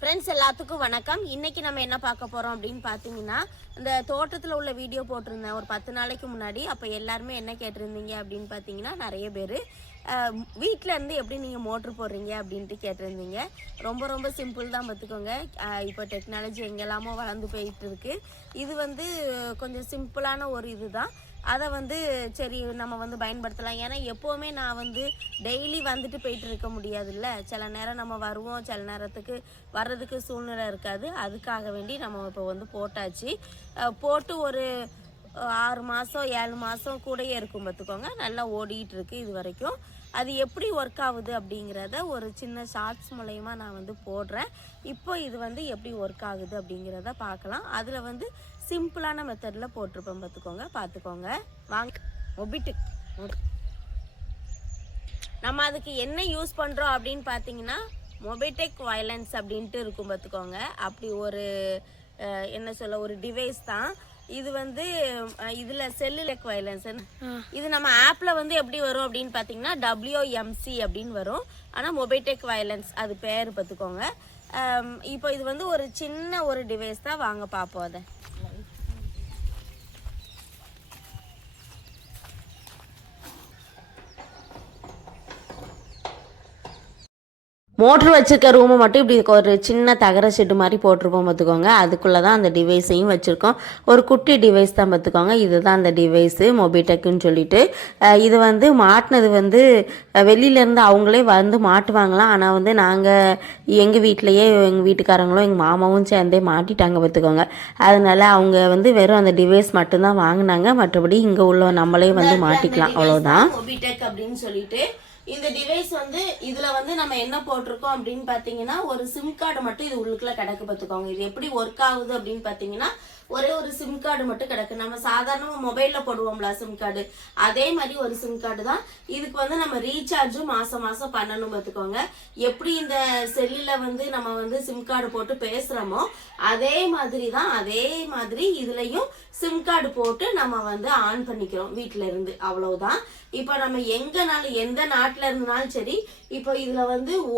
Friends எல்லாத்துக்கும் வணக்கம். இன்னைக்கு நம்ம என்ன பார்க்க போகிறோம் அப்படின்னு பார்த்தீங்கன்னா, இந்த தோட்டத்தில் உள்ள வீடியோ போட்டிருந்தேன் ஒரு 10 நாளைக்கு முன்னாடி. அப்போ எல்லாருமே என்ன கேட்டிருந்தீங்க அப்படின்னு பார்த்தீங்கன்னா, நிறைய பேர் வீட்டில் இருந்து எப்படி நீங்கள் மோட்ரு போடுறீங்க அப்படின்ட்டு கேட்டிருந்தீங்க. ரொம்ப ரொம்ப சிம்பிள் தான் பார்த்துக்கோங்க. இப்போ டெக்னாலஜி எங்கெல்லாமோ வளர்ந்து போயிட்டு இருக்கு. இது வந்து கொஞ்சம் சிம்பிளான ஒரு இது தான். அதை வந்து சரி நம்ம பயன்படுத்தலாம். ஏன்னா எப்போவுமே நான் டெய்லி வந்துட்டு போயிட்டு இருக்க முடியாதுல்ல. சில நேரம் நம்ம வருவோம், சில நேரத்துக்கு வர்றதுக்கு சூழ்நிலை இருக்காது. அதுக்காக வேண்டி நம்ம இப்போ போட்டாச்சு. போட்டு ஒரு 6 மாதம் 7 மாதம் கூடயே இருக்கும் பார்த்துக்கோங்க. நல்லா ஓடிட்டு இருக்கு இது வரைக்கும். அது எப்படி ஒர்க் ஆகுது அப்படிங்கிறத ஒரு சின்ன ஷார்ட்ஸ் மூலயமா நான் போடுறேன். இப்போ இது எப்படி ஒர்க் ஆகுது அப்படிங்கிறத பார்க்கலாம். அதில் சிம்பிளான மெத்தடில் போட்டிருப்பேன் பார்த்துக்கோங்க. வாங்க மொபிடெக் நம்ம அதுக்கு என்ன யூஸ் பண்ணுறோம் அப்படின்னு பார்த்தீங்கன்னா, மொபிடெக் வயலன்ஸ் அப்படின்ட்டு இருக்கும் பார்த்துக்கோங்க. அப்படி ஒரு என்ன சொல்ல ஒரு டிவைஸ் தான் இது. இதில் செல்லுலெக் வயலன்ஸ் இது நம்ம ஆப்பில் எப்படி வரும் அப்படின்னு பார்த்தீங்கன்னா WMC அப்படின்னு வரும். ஆனால் மொபிடெக் வயலன்ஸ் அது பேர் பார்த்துக்கோங்க. இப்போ இது ஒரு சின்ன ஒரு டிவைஸ் தான். வாங்க பார்ப்போம் அதை. மோட்ரு வச்சுருக்க ரூமை மட்டும் இப்படி ஒரு சின்ன தகர ஷெட்டு மாதிரி போட்டிருப்போம் பார்த்துக்கோங்க. அதுக்குள்ளே தான் அந்த டிவைஸையும் வச்சுருக்கோம். ஒரு குட்டி டிவைஸ் தான் பார்த்துக்கோங்க. இதுதான் அந்த டிவைஸு மொபிடெக்குன்னு சொல்லிட்டு. இது மாட்டினது வெளியிலேருந்து அவங்களே மாட்டுவாங்களாம். ஆனால் நாங்கள் எங்கள் வீட்டிலையே எங்கள் வீட்டுக்காரங்களும் எங்கள் மாமாவும் சேர்ந்தே மாட்டிட்டாங்க பார்த்துக்கோங்க. அதனால அவங்க வெறும் அந்த டிவைஸ் மட்டும்தான் வாங்கினாங்க. மற்றபடி இங்கே உள்ள நம்மளே மாட்டிக்கலாம், அவ்வளோதான். மொபிடெக் அப்படின்னு சொல்லிட்டு இந்த டிவைஸ் இதுல நம்ம என்ன போட்டிருக்கோம் அப்படின்னு பாத்தீங்கன்னா, ஒரு சிம் கார்டு மட்டும் இது உள்ளுக்குள்ள கிடக்கு பார்த்துக்கோங்க. இது எப்படி ஒர்க் ஆகுது அப்படின்னு பாத்தீங்கன்னா, ஒரே ஒரு சிம் கார்டு மட்டும் கிடக்கு. நம்ம சாதாரணமா மொபைல்ல போடுவோம்ல சிம் கார்டு, அதே மாதிரி ஒரு சிம் கார்டு தான். இதுக்கு நம்ம ரீசார்ஜும் மாசம் மாசம் பண்ணணும் பார்த்துக்கோங்க. எப்படி இந்த செல்லுல நம்ம சிம் கார்டு போட்டு பேசுறோமோ அதே மாதிரி தான். அதே மாதிரி இதுலயும் சிம் கார்டு போட்டு நம்ம ஆன் பண்ணிக்கிறோம் வீட்டுல இருந்து, அவ்வளவுதான். இப்ப நம்ம எங்கனாலும் எந்த நாட்டுல இருந்தாலும் சரி, இப்போ இதுல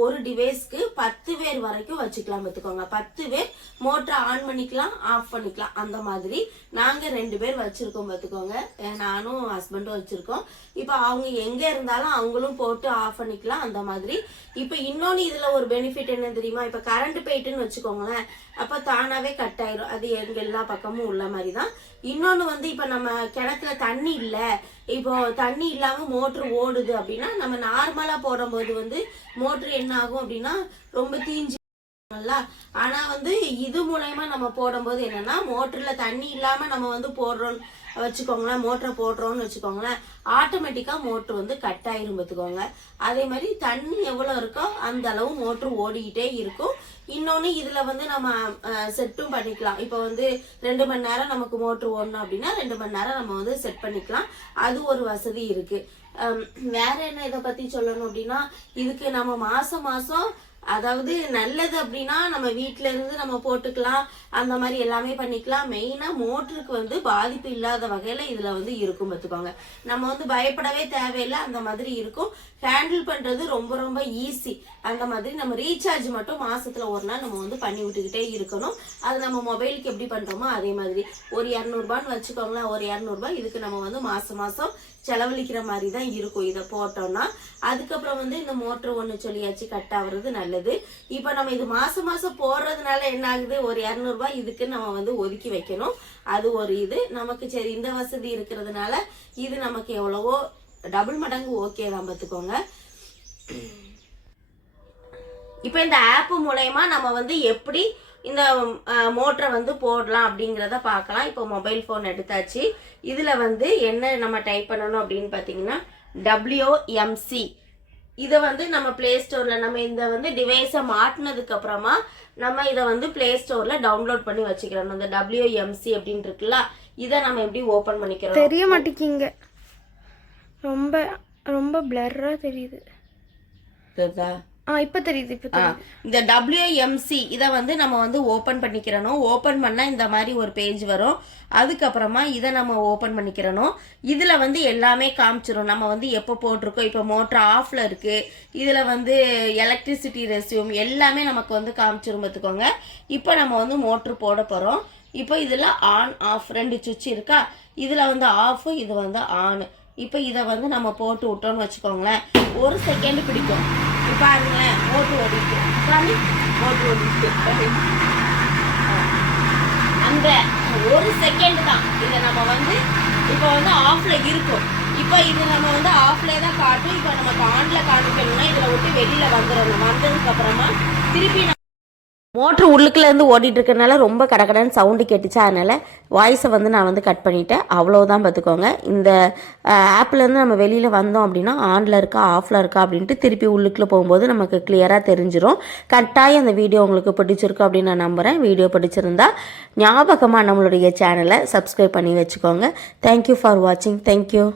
ஒரு டிவைஸ்க்கு 10 பேர் வரைக்கும் வச்சுக்கலாம் பார்த்துக்கோங்க. 10 பேர் மோட்டரை ஆன் பண்ணிக்கலாம், ஆஃப் பண்ணிக்கலாம். அந்த மாதிரி நாங்க 2 பேர் வச்சிருக்கோம் பார்த்துக்கோங்க. நானும் ஹஸ்பண்டும் வச்சிருக்கோம். இப்ப அவங்க எங்க இருந்தாலும் அவங்களும் போட்டு ஆஃப் பண்ணிக்கலாம் அந்த மாதிரி. இப்ப இன்னொன்னு இதுல ஒரு பெனிஃபிட் என்ன தெரியுமா? இப்ப கரண்ட் போயிட்டுன்னு வச்சுக்கோங்களேன், அப்ப தானாவே கட் ஆயிரும். அது எங்க எல்லா பக்கமும் உள்ள மாதிரி தான். இன்னொன்னு இப்ப நம்ம கிணத்துல தண்ணி இல்ல, இப்போ தண்ணி இல்லாம மோட்டர் ஓடுது அப்படின்னா, நம்ம நார்மலா போடும்போது மோட்டர் என்ன ஆகும் அப்படின்னா ரொம்ப தீஞ்சு. ஆனா இது மூலயமா நம்ம போடும்போது என்னன்னா, மோட்டர்ல தண்ணி இல்லாம நம்ம போடுறோம் வச்சுக்கோங்களேன், மோட்டரை போடுறோம்னு வச்சுக்கோங்களேன், ஆட்டோமேட்டிக்கா மோட்டர் கட் ஆயிரும் பார்த்துக்கோங்க. அதே மாதிரி தண்ணி எவ்வளவு இருக்கோ அந்த அளவு மோட்டர் ஓடிக்கிட்டே இருக்கும். இன்னொன்னு இதுல நம்ம செட்டும் பண்ணிக்கலாம். இப்போ 2 மணி நேரம் நமக்கு மோட்டர் ஓடணும் அப்படின்னா 2 மணி நேரம் நம்ம செட் பண்ணிக்கலாம். அது ஒரு வசதி இருக்கு. வேற என்ன இதை பத்தி சொல்லணும் அப்படின்னா, இதுக்கு நம்ம மாசம் மாசம் அதாவது நல்லது அப்படின்னா நம்ம வீட்டுல இருந்து நம்ம போட்டுக்கலாம், அந்த மாதிரி எல்லாமே பண்ணிக்கலாம். மெயினா மோட்டருக்கு பாதிப்பு இல்லாத வகையில இதுல இருக்கும் பார்த்துக்கோங்க. நம்ம பயப்படவே தேவையில்லை, அந்த மாதிரி இருக்கும். ஹேண்டில் பண்றது ரொம்ப ரொம்ப ஈஸி. அந்த மாதிரி நம்ம ரீசார்ஜ் மட்டும் மாசத்துல ஒரு நாள் நம்ம பண்ணி விட்டுக்கிட்டே இருக்கணும். அது நம்ம மொபைலுக்கு எப்படி பண்றோமோ அதே மாதிரி. ஒரு 200 ரூபான்னு வச்சுக்கோங்களேன். ஒரு 200 ரூபாய் இதுக்கு நம்ம மாசம் மாசம் செலவழிக்கிற மாதிரி தான் இருக்கும் இதை போட்டோம்னா. அதுக்கப்புறம் இந்த மோட்டர் ஒண்ணு சொல்லியாச்சு கட் ஆகுறது நல்லது. இப்ப நம்ம இது மாசம் மாசம் போடுறதுனால என்ன ஆகுது, ஒரு 200 ரூபாய் இதுக்கு நம்ம ஒதுக்கி வைக்கணும். அது ஒரு இது நமக்கு. சரி, இந்த வசதி இருக்கிறதுனால இது நமக்கு எவ்வளவோ டபுள் மடங்கு ஓகே தான் பார்த்துக்கோங்க. இப்ப இந்த ஆப் மூலயமா நம்ம எப்படி இந்த மோட்டரை போடலாம் அப்படிங்கிறத பார்க்கலாம். இப்போ மொபைல் ஃபோன் எடுத்தாச்சு. இதுல என்ன நம்ம டைப் பண்ணணும் அப்படின்னு பார்த்தீங்கன்னா WMC இதை வந்து நம்ம ப்ளே ஸ்டோரில் நம்ம இந்த வந்து டிவைஸை மாட்டினதுக்கு அப்புறமா நம்ம இதை வந்து ப்ளே ஸ்டோரில் டவுன்லோட் பண்ணி வச்சுக்கிறோம். இந்த WMC அப்படின்னு இருக்குல்ல, இதை நம்ம எப்படி ஓப்பன் பண்ணிக்கிறோம்? தெரிய மாட்டேங்கிங்க, ரொம்ப ரொம்ப பிளர்ரா தெரியுது. இப்போ தெரியுது. இந்த WMC இதை வந்து நம்ம வந்து ஓப்பன் பண்ணிக்கிறணும். ஓப்பன் பண்ணால் இந்த மாதிரி ஒரு பேஜ் வரும். அதுக்கப்புறமா இதை நம்ம ஓப்பன் பண்ணிக்கிறணும். இதில் வந்து எல்லாமே காமிச்சிரும். நம்ம வந்து எப்போ போட்டிருக்கோம், இப்போ மோட்டர் ஆஃபில் இருக்குது, இதில் வந்து எலக்ட்ரிசிட்டி ரெஸ்யூம் எல்லாமே நமக்கு வந்து காமிச்சிரும் பார்த்துக்கோங்க. இப்போ நம்ம வந்து மோட்ரு போட போகிறோம். இப்போ இதில் ஆன் ஆஃப் 2 சுவிட்ச் இருக்கா, இதில் வந்து ஆஃபு, இது வந்து ஆனு. இப்போ இதை வந்து நம்ம போட்டு விட்டோம்னு வச்சுக்கோங்களேன், 1 செகண்ட் பிடிக்கும். பாருங்களேன், மோட்ரு ஓடிட்டு மோட்ரு ஓடிட்டு அந்த 1 செகண்ட் தான். இதை நம்ம வந்து இப்போ வந்து ஆஃப்ல இருக்கும். இப்போ இது நம்ம வந்து ஆஃப்லேயே தான் காட்டும். இப்போ நமக்கு ஆன்ல காமிக்கணும்னா இதில் விட்டு வெளியில் வந்துடணும். வந்ததுக்கு அப்புறமா திருப்பி மோட்ரு உள்ளுக்குள்ளேருந்து ஓடிட்டு இருக்கனால ரொம்ப கடகடன்னு சவுண்டு கேட்டுச்சு. அதனால் வாய்ஸை வந்து நான் வந்து கட் பண்ணிவிட்டேன். அவ்வளோதான் பார்த்துக்கோங்க. இந்த ஆப்லேருந்து நம்ம வெளியில் வந்தோம் அப்படின்னா ஆனில் இருக்கா ஆஃபில் இருக்கா அப்படின்ட்டு திருப்பி உள்ளுக்குள்ளே போகும்போது நமக்கு கிளியராக தெரிஞ்சிடும். கட்டாயம் அந்த வீடியோ உங்களுக்கு பிடிச்சிருக்கும் அப்படின்னு நான் நம்புகிறேன். வீடியோ பிடிச்சிருந்தா ஞாபகமாக நம்மளுடைய சேனலை சப்ஸ்கிரைப் பண்ணி வச்சுக்கோங்க. தேங்க்யூ ஃபார் வாட்சிங். தேங்க்யூ.